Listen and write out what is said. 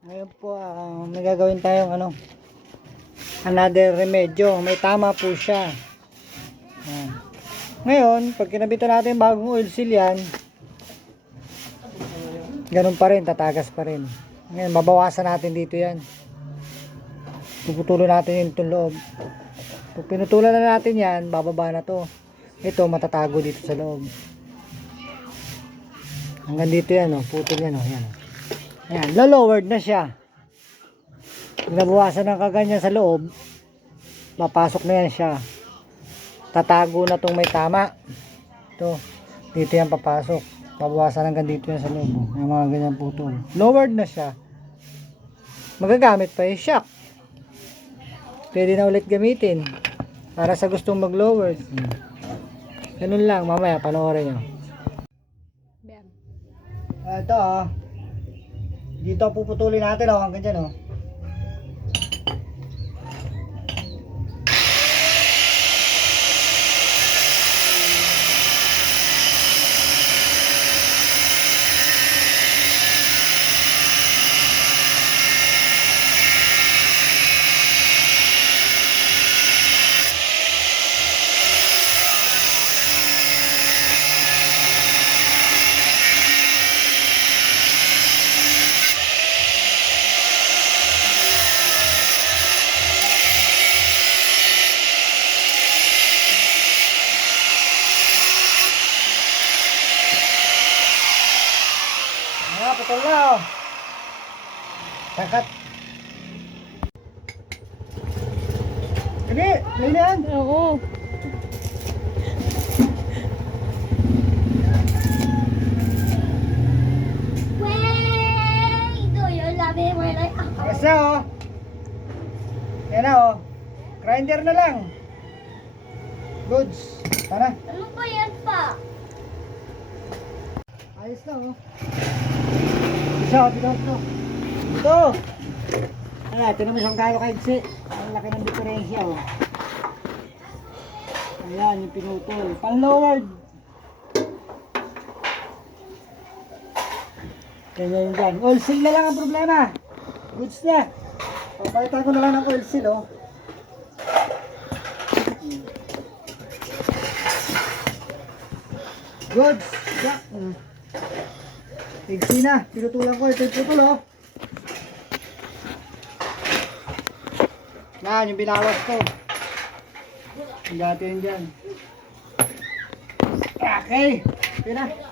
Ngayon po, may gagawin tayong another remedyo. May tama po siya. Ayan. Ngayon, pag kinabitan natin bagong oil seal yan, ganun pa rin, tatagas pa rin. Ngayon, babawasan natin dito yan. Puputulan natin yung itong loob. Pag pinutulan na natin yan, bababa na to. Ito, matatago dito sa loob. Hanggang dito yan, putol yan, yan. Ayan, lowered na siya. Pag nabawasan ng kaganyan sa loob, papasok na yan siya. Tatago na tong may tama. Ito, dito yan papasok. Babawasan hanggang dito yan sa loob. Yung mga ganyan putol. Lowered na siya. Magagamit pa yung shock. Pwede na ulit gamitin. Para sa gustong mag-lowered. Ganun lang, mamaya panoorin nyo. Ito dito puputulin natin hanggang dyan putol na Sakat. Sige, may na yan. Oo. Yes na Yan na Grinder na lang. Goods. Tara. Ano ba yan pa? Ayos na Isa, ito. Ito. Ito naman siyang galo kaigsi. Ang laki ng diferensya Ayan, yung pinutol. Pang-lowered. Ganyan dyan. Oil seal na lang ang problema. Goods na. Papalitan ko na lang ng oil seal Goods. Yeah. Igsi na, pinutulan ko, ito yung putol Yan, yung binawas ko. Ang dati yun dyan. Okay, ito na.